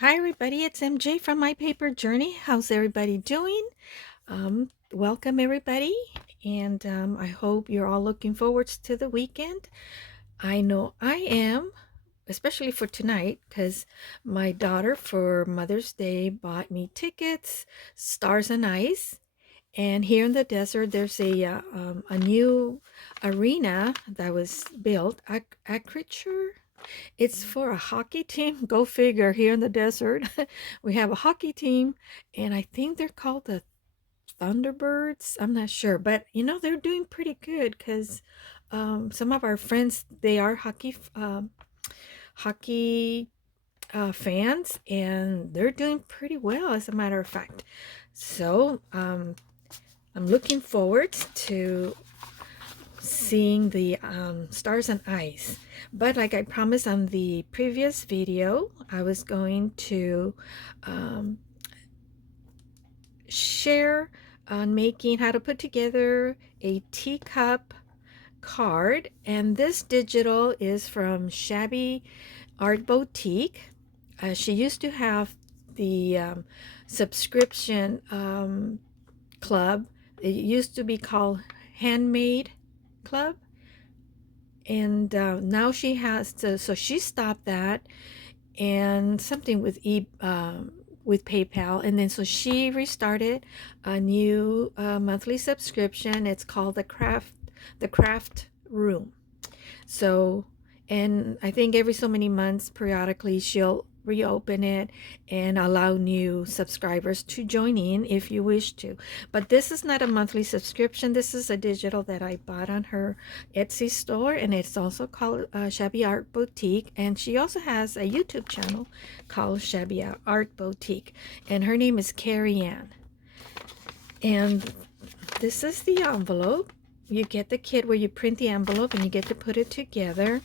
Hi everybody, it's MJ from My Paper Journey. How's everybody doing? Welcome everybody, and I hope you're all looking forward to the weekend. I know I am, especially for tonight, because my daughter for Mother's Day bought me tickets, Stars and Ice, and here in the desert there's a new arena that was built, Acriture. It's for a hockey team. Go figure. Here in the desert, we have a hockey team, and I think they're called the Thunderbirds. I'm not sure, but they're doing pretty good because some of our friends they are hockey fans, and they're doing pretty well, as a matter of fact. So I'm looking forward to seeing the stars and ice. But like I promised on the previous video, I was going to um, share on making how to put together a teacup card. And this digital is from Shabby Art Boutique. She used to have the subscription club. It used to be called Handmade Club, and now she has to, so she stopped that, and something with PayPal, and then so she restarted a new monthly subscription. It's called the craft room. So, and I think every so many months, periodically, she'll reopen it and allow new subscribers to join in if you wish to. But this is not a monthly subscription. This is a digital that I bought on her Etsy store, and it's also called Shabby Art Boutique. And she also has a YouTube channel called Shabby Art Boutique, and her name is Carrie Ann. And this is the envelope. You get the kit where you print the envelope and you get to put it together,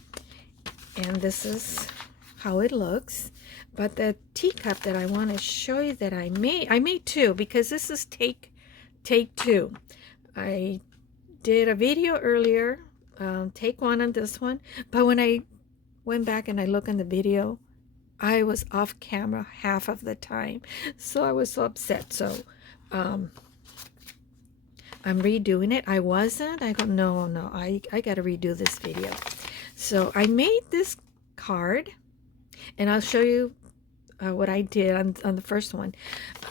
and this is how it looks. But the teacup that I want to show you that I made two, because this is take two. I did a video earlier, take one on this one, but when I went back and I looked in the video, I was off camera half of the time, so I was so upset. So I'm redoing it. I wasn't. I go, no, I got to redo this video. So I made this card, and I'll show you what I did on the first one.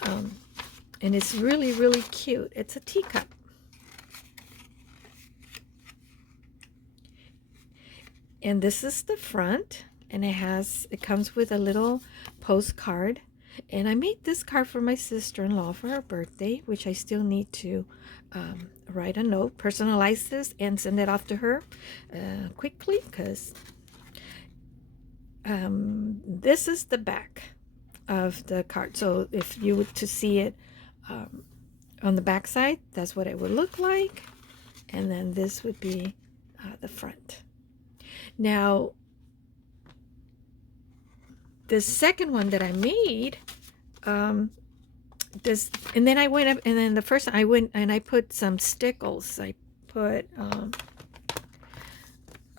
And it's really, really cute. It's a teacup. And this is the front, and it comes with a little postcard. And I made this card for my sister-in-law for her birthday, which I still need to write a note, personalize this, and send it off to her quickly, because this is the back of the card. So if you were to see it on the back side, that's what it would look like. And then this would be the front. Now, the second one that I made, this, and then I went up, and then the first I went and I put some stickles. I put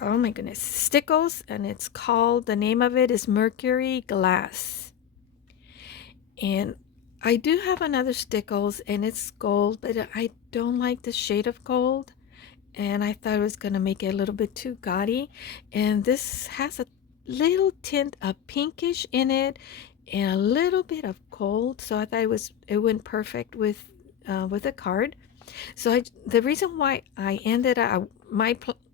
oh my goodness, stickles, and it's called, the name of it is Mercury Glass. And I do have another stickles, and it's gold, but I don't like the shade of gold, and I thought it was going to make it a little bit too gaudy. And this has a little tint of pinkish in it and a little bit of gold, so I thought it went perfect with the card. So the reason why I ended up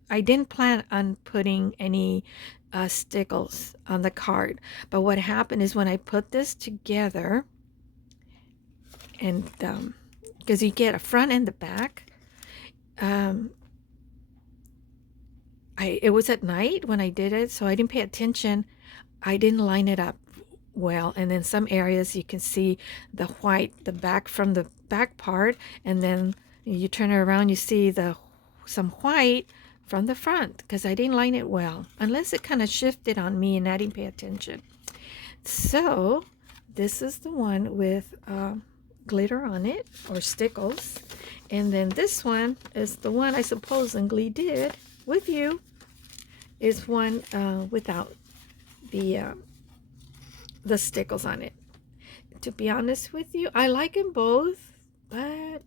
I didn't plan on putting any stickles on the card, but what happened is when I put this together, and because you get a front and the back, it was at night when I did it, so I didn't pay attention. I didn't line it up well, and then some areas you can see the white, the back from the back part, and then you turn it around, you see some white from the front, because I didn't line it well, unless it kind of shifted on me and I didn't pay attention. So this is the one with glitter on it, or stickles, and then this one is the one I supposedly did with you, is one without the the stickles on it. To be honest with you, I like them both, but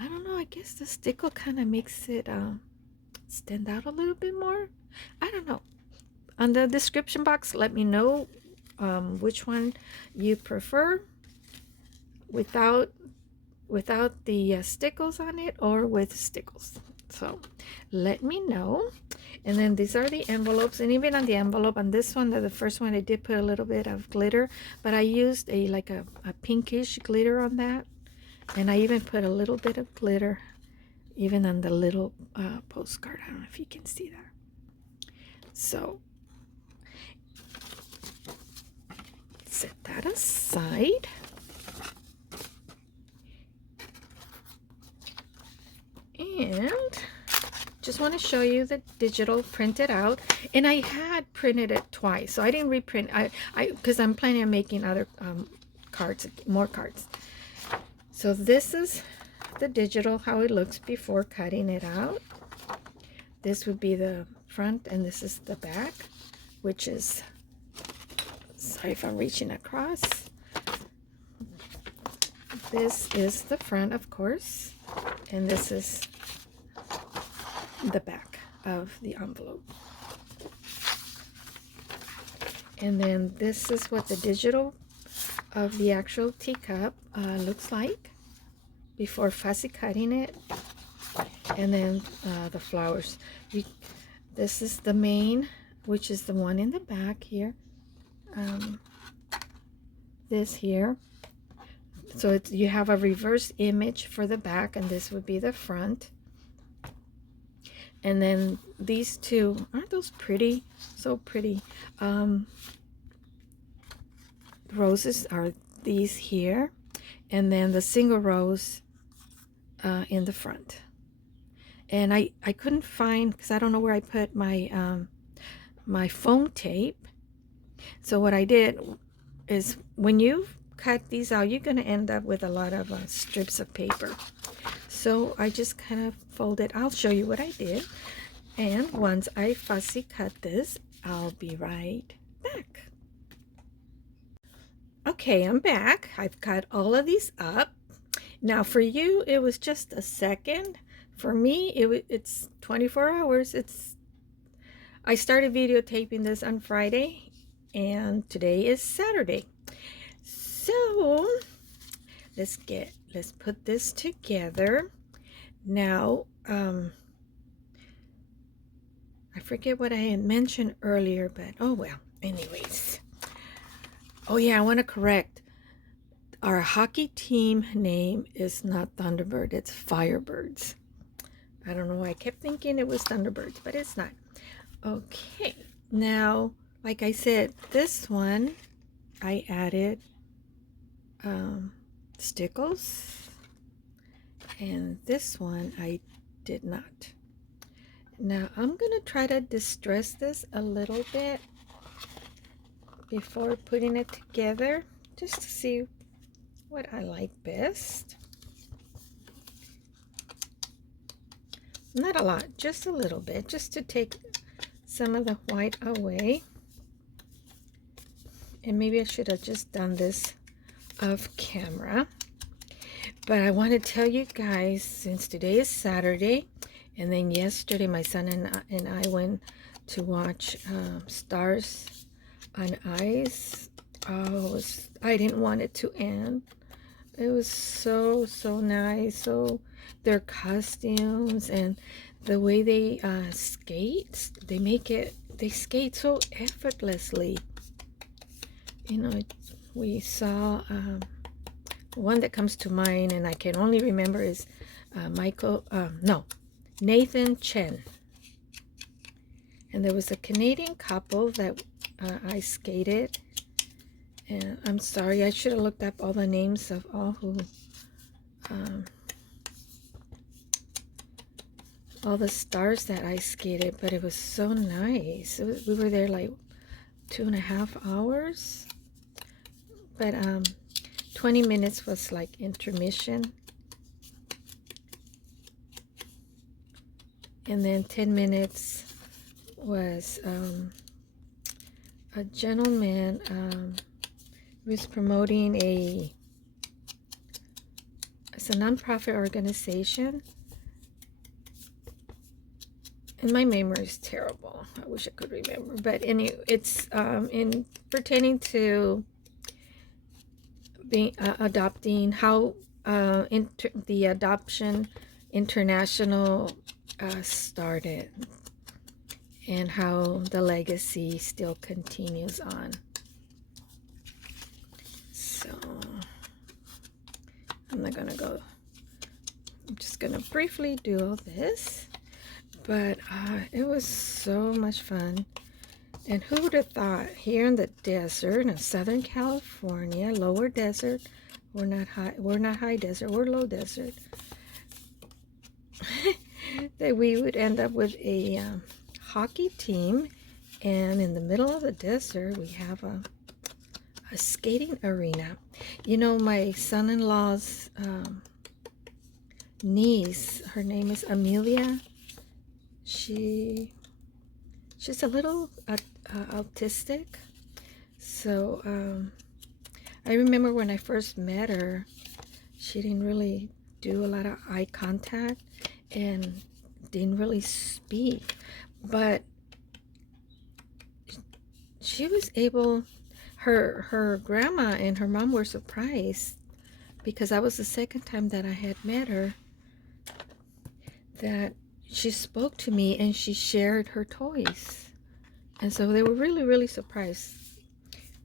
I don't know, I guess the stickle kind of makes it stand out a little bit more. I don't know. On the description box, let me know which one you prefer, without the stickles on it or with stickles. So let me know. And then these are the envelopes, and even on the envelope on this one, the first one, I did put a little bit of glitter, but I used a pinkish glitter on that, and I even put a little bit of glitter even on the little postcard. I don't know if you can see that. So set that aside. And just want to show you the digital printed out, and I had printed it twice, so I didn't reprint. I because I'm planning on making other cards, more cards. So this is the digital, how it looks before cutting it out. This would be the front, and this is the back, which is, sorry if I'm reaching across. This is the front, of course, and this is the back of the envelope. And then this is what the digital of the actual teacup looks like before fussy cutting it. And then the flowers. This is the main, which is the one in the back here. This here. So you have a reverse image for the back, and this would be the front. And then these two, aren't those pretty? So pretty. Roses are these here, and then the single rose in the front. And I couldn't find, because I don't know where I put my my foam tape. So what I did is, when you cut these out, you're going to end up with a lot of strips of paper. So I just kind of folded. I'll show you what I did. And once I fussy cut this, I'll be right back. Okay, I'm back. I've cut all of these up. Now for you, it was just a second. For me, it's 24 hours. I started videotaping this on Friday, and today is Saturday. So let's put this together. Now, I forget what I had mentioned earlier, but oh well, anyways. Oh yeah, I want to correct. Our hockey team name is not Thunderbird, it's Firebirds. I don't know why I kept thinking it was Thunderbirds, but it's not. Okay, now, like I said, this one I added stickles, and this one I did not. Now I'm gonna try to distress this a little bit before putting it together, just to see what I like best. Not a lot, just a little bit, just to take some of the white away. And maybe I should have just done this off camera. But I want to tell you guys, since today is Saturday, and then yesterday my son and I went to watch Stars on Ice. Oh, I didn't want it to end. It was so nice. So their costumes and the way they skate, they skate so effortlessly. You know, we saw one that comes to mind, and I can only remember, is Nathan Chen. And there was a Canadian couple that I skated. And I'm sorry, I should have looked up all the names of all who, all the stars that I skated, but it was so nice. We were there like 2.5 hours, but 20 minutes was like intermission, and then 10 minutes was a gentleman was promoting it's a nonprofit organization. And my memory is terrible. I wish I could remember. But anyway, it's in pertaining to being adopting, how the adoption international started, and how the legacy still continues on. So I'm not gonna go. I'm just gonna briefly do all this. But it was so much fun. And who would have thought, here in the desert in Southern California, lower desert, we're not high desert, we're low desert, that we would end up with a hockey team, and in the middle of the desert we have a skating arena. You know, my son-in-law's niece, her name is Amelia. She's a little autistic, so I remember when I first met her, she didn't really do a lot of eye contact and didn't really speak, but she was able, her grandma and her mom were surprised, because that was the second time that I had met her, that she spoke to me and she shared her toys. And so they were really, really surprised,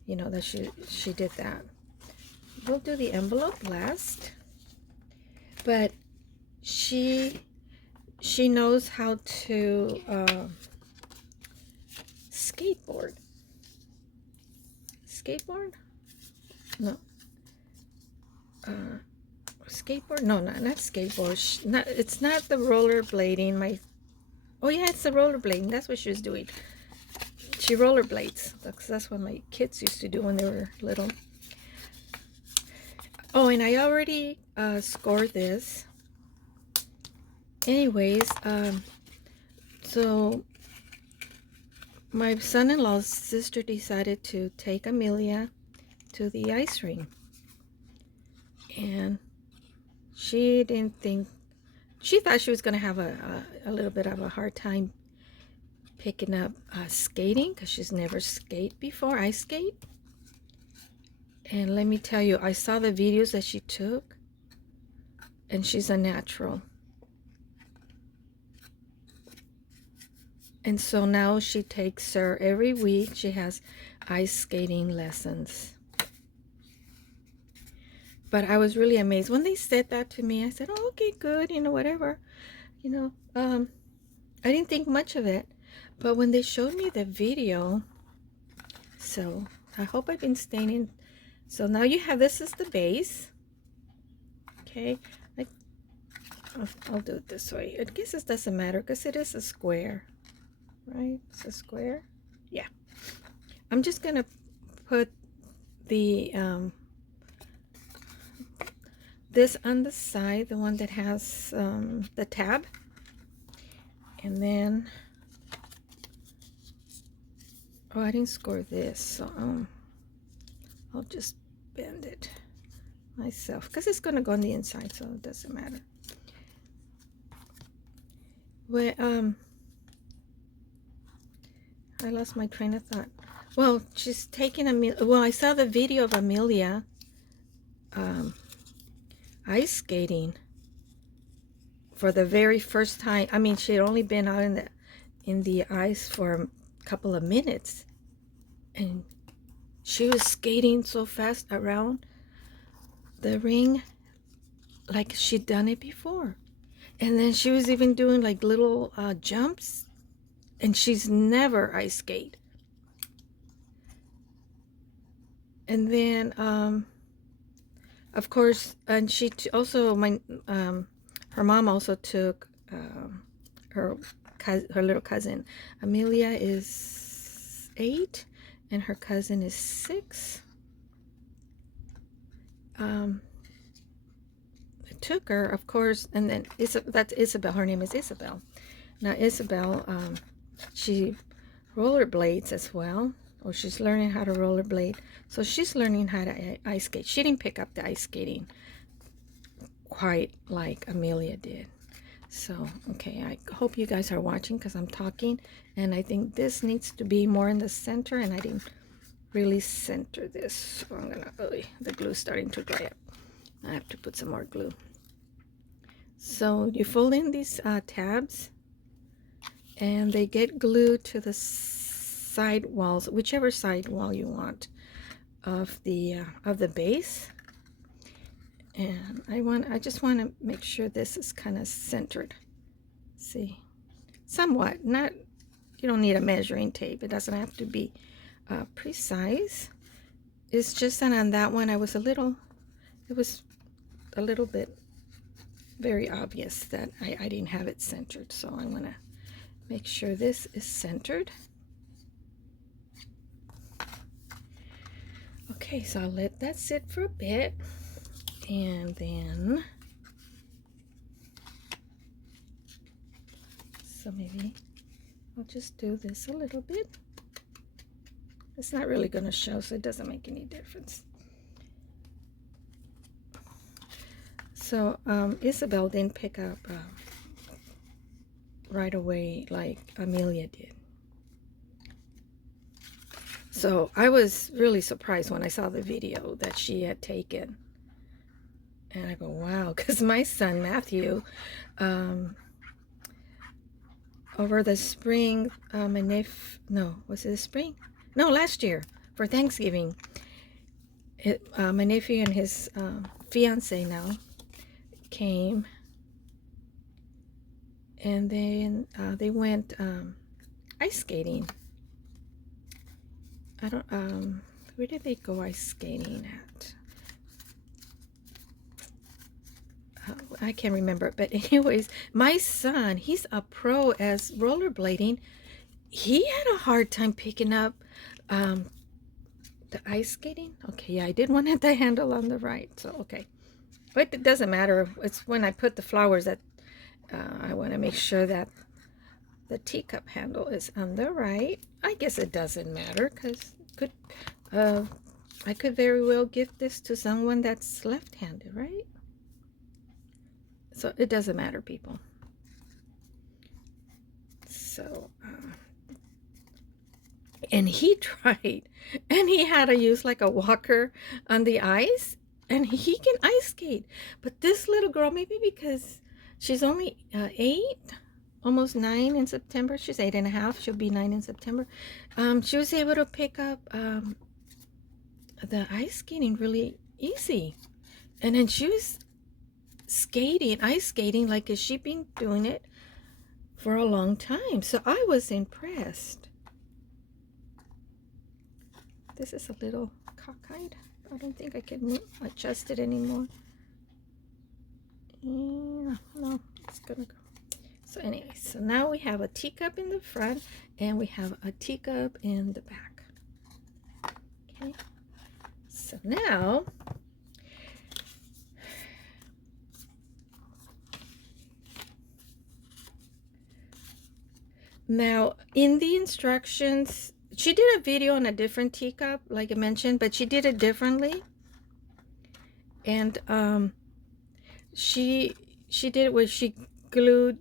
you know, that she did that. We'll do the envelope last. But she knows how to skateboard. Skateboard? No. Skateboard? No, not skateboard. It's not the rollerblading. Oh yeah, it's the rollerblading. That's what she was doing. She rollerblades. That's what my kids used to do when they were little. Oh, and I already scored this. Anyways, so my son-in-law's sister decided to take Amelia to the ice rink, and she didn't think, she thought she was going to have a little bit of a hard time picking up skating, because she's never skated before, ice skate. And let me tell you, I saw the videos that she took, and she's a natural. And so now she takes her every week. She has ice skating lessons. But I was really amazed when they said that to me. I said, oh, okay, good, you know, whatever. You know, I didn't think much of it. But when they showed me the video, so I hope I've been staying in. So now you have, this is the base. Okay, I'll do it this way. I guess it doesn't matter because it is a square, right? It's a square. Yeah. I'm just going to put the this on the side, the one that has the tab, and then oh, I didn't score this, so I'll just bend it myself because it's going to go on the inside, so it doesn't matter. Well, I lost my train of thought. Well, she's taking Amelia. Well, I saw the video of Amelia ice skating for the very first time. I mean, she had only been out in the ice for a couple of minutes, and she was skating so fast around the ring like she'd done it before. And then she was even doing like little jumps, and she's never ice skate. And then of course, and she also, her mom also took her little cousin. Amelia is 8 and her cousin is 6. I took her, of course, and then that's Isabel. Her name is Isabel. Now Isabel, she rollerblades as well. Oh, she's learning how to rollerblade. So she's learning how to ice skate. She didn't pick up the ice skating quite like Amelia did. So, okay, I hope you guys are watching because I'm talking. And I think this needs to be more in the center. And I didn't really center this. So I'm going to, the glue's starting to dry up. I have to put some more glue. So you fold in these tabs. And they get glued to the side walls, whichever side wall you want of the base. And I just want to make sure this is kind of centered. See, somewhat. Not, you don't need a measuring tape. It doesn't have to be precise. It's just that on that one it was a little bit very obvious that I didn't have it centered. So I'm gonna make sure this is centered. Okay, so I'll let that sit for a bit, and then so maybe I'll just do this a little bit. It's not really going to show, so it doesn't make any difference. So Isabel didn't pick up right away like Amelia did. So I was really surprised when I saw the video that she had taken. And I go, wow, because my son Matthew, over the spring, was it the spring? No, last year for Thanksgiving, my nephew and his fiance now came, and then they went ice skating. I don't, where did they go ice skating at? I can't remember, but anyways, my son, he's a pro as rollerblading. He had a hard time picking up the ice skating. Okay, yeah, I did want the handle on the right, so okay. But it doesn't matter. It's when I put the flowers that I want to make sure that the teacup handle is on the right. I guess it doesn't matter because I could very well gift this to someone that's left-handed, right? So it doesn't matter, people. So, and he tried, and he had to use like a walker on the ice, and he can ice skate. But this little girl, maybe because she's only 8, almost 9 in September. She's 8.5. She'll be 9 in September. She was able to pick up the ice skating really easy. And then she was ice skating like she's been doing it for a long time. So I was impressed. This is a little cockeyed. I don't think I can adjust it anymore. Yeah, no, it's gonna go. So anyway, so now we have a teacup in the front and we have a teacup in the back. Okay, so now in the instructions, she did a video on a different teacup, like I mentioned, but she did it differently. And she did it where she glued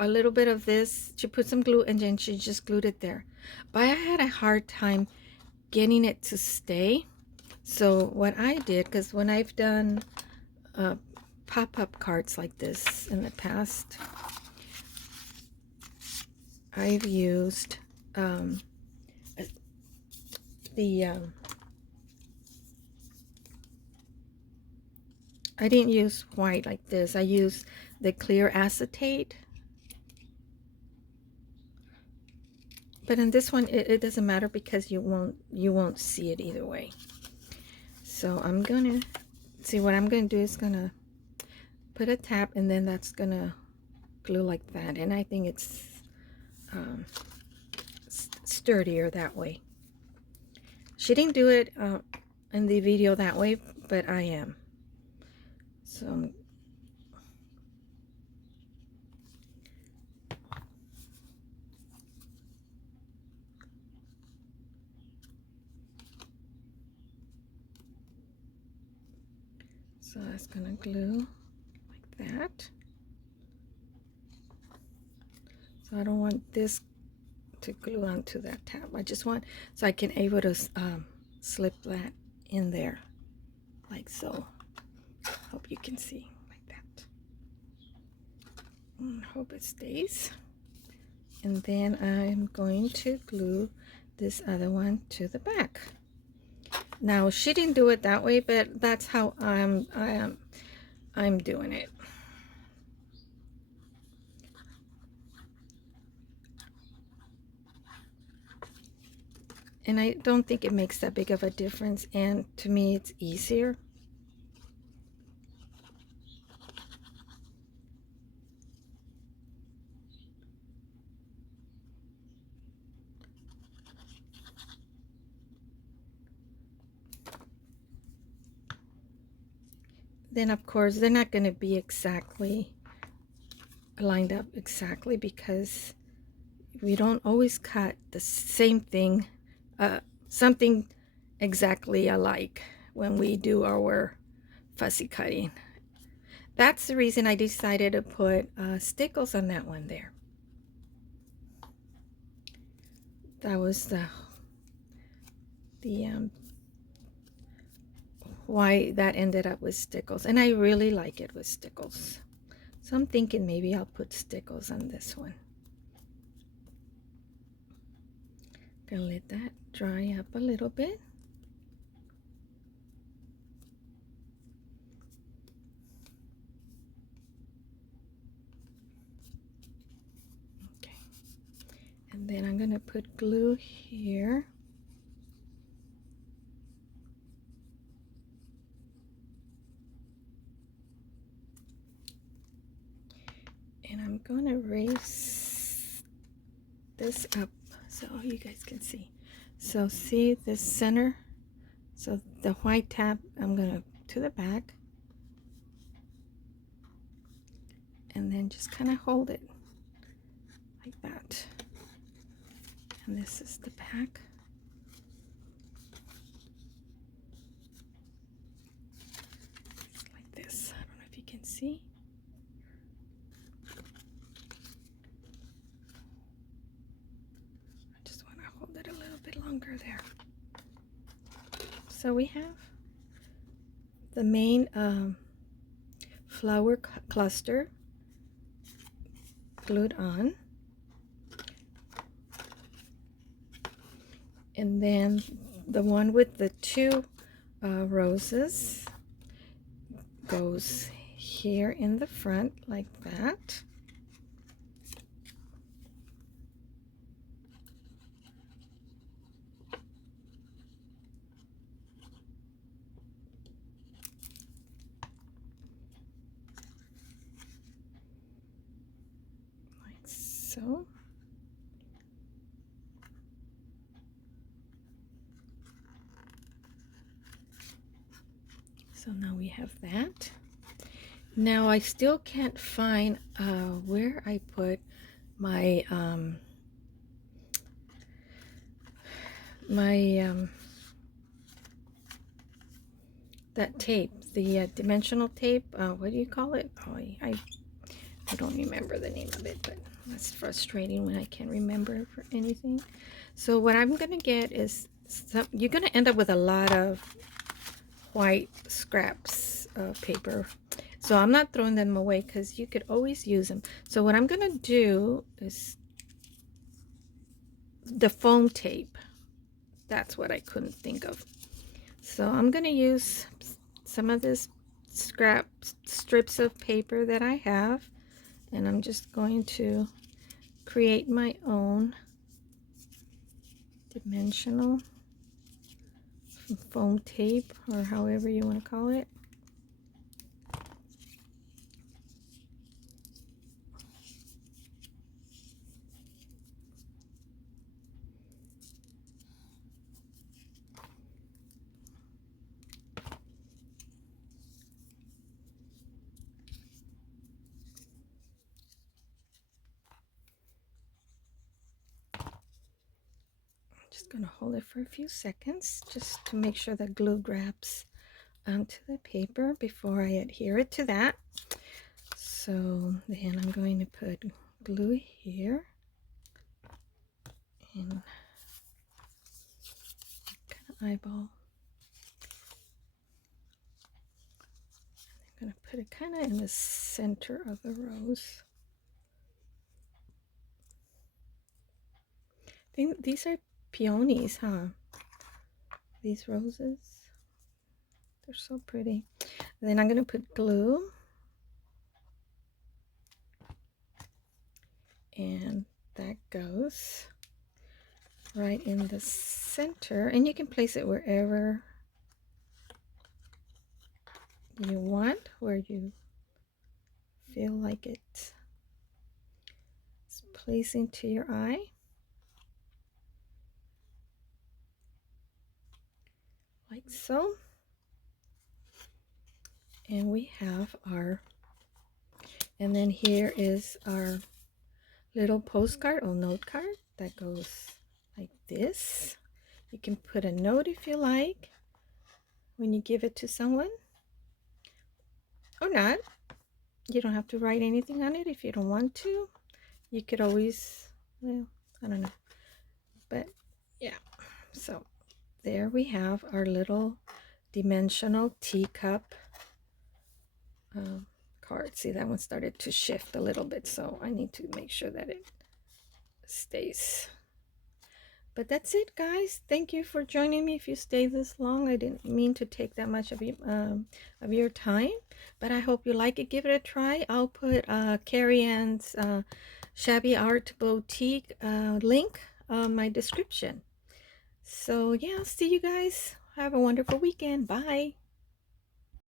a little bit of this. She put some glue and then she just glued it there. But I had a hard time getting it to stay. So what I did, because when I've done pop-up cards like this in the past, I've used I didn't use white like this. I used the clear acetate. But in this one, it doesn't matter because you won't see it either way. So I'm gonna see what I'm gonna do is gonna put a tap, and then that's gonna glue like that. And I think it's sturdier that way. She didn't do it in the video that way, but I am. So So that's gonna glue like that. So I don't want this to glue onto that tab. I just want so I can able to slip that in there like so. Hope you can see like that. Hope it stays. And then I'm going to glue this other one to the back. Now she didn't do it that way, but that's how I'm doing it. And I don't think it makes that big of a difference, and to me it's easier. Then of course they're not going to be exactly lined up exactly, because we don't always cut the same thing, something exactly alike when we do our fussy cutting. That's the reason I decided to put stickles on that one there. That was the why that ended up with stickles, and I really like it with stickles. So I'm thinking maybe I'll put stickles on this one. Gonna let that dry up a little bit. Okay, and then I'm gonna put glue here. And I'm gonna raise this up so you guys can see. So see this center, so the white tab I'm gonna to the back, and then just kind of hold it like that. And this is the back. It's like this. I don't know if you can see. I just want to hold it a little bit longer there. So we have the main flower cluster glued on, and then the one with the two roses goes here in the front like that. Like so. So now we have that. Now I still can't find where I put my that tape, the dimensional tape. What do you call it? Oh, I don't remember the name of it, but that's frustrating when I can't remember for anything. So what I'm gonna get is you're gonna end up with a lot of white scraps of paper. So I'm not throwing them away because you could always use them. So what I'm gonna do is the foam tape. That's what I couldn't think of. So I'm gonna use some of this strips of paper that I have, and I'm just going to create my own dimensional foam tape, or however you want to call it. Just gonna hold it for a few seconds just to make sure the glue grabs onto the paper before I adhere it to that. So then I'm going to put glue here and kind of eyeball. I'm going to put it kind of in the center of the rose. I think these are peonies, huh? These roses. They're so pretty. And then I'm going to put glue. And that goes right in the center, and you can place it wherever you want, where you feel like it's placing to your eye, like so. And we have our, and then here is our little postcard or note card that goes like this. You can put a note if you like when you give it to someone, or not. You don't have to write anything on it if you don't want to. You could always, well, I don't know, but yeah. So there we have our little dimensional teacup card. See, that one started to shift a little bit, so I need to make sure that it stays. But that's it, guys. Thank you for joining me. If you stayed this long, I didn't mean to take that much of your time, but I hope you like it. Give it a try. I'll put Carrie Ann's Shabby Art Boutique link on my description. So yeah, see you guys. Have a wonderful weekend. Bye.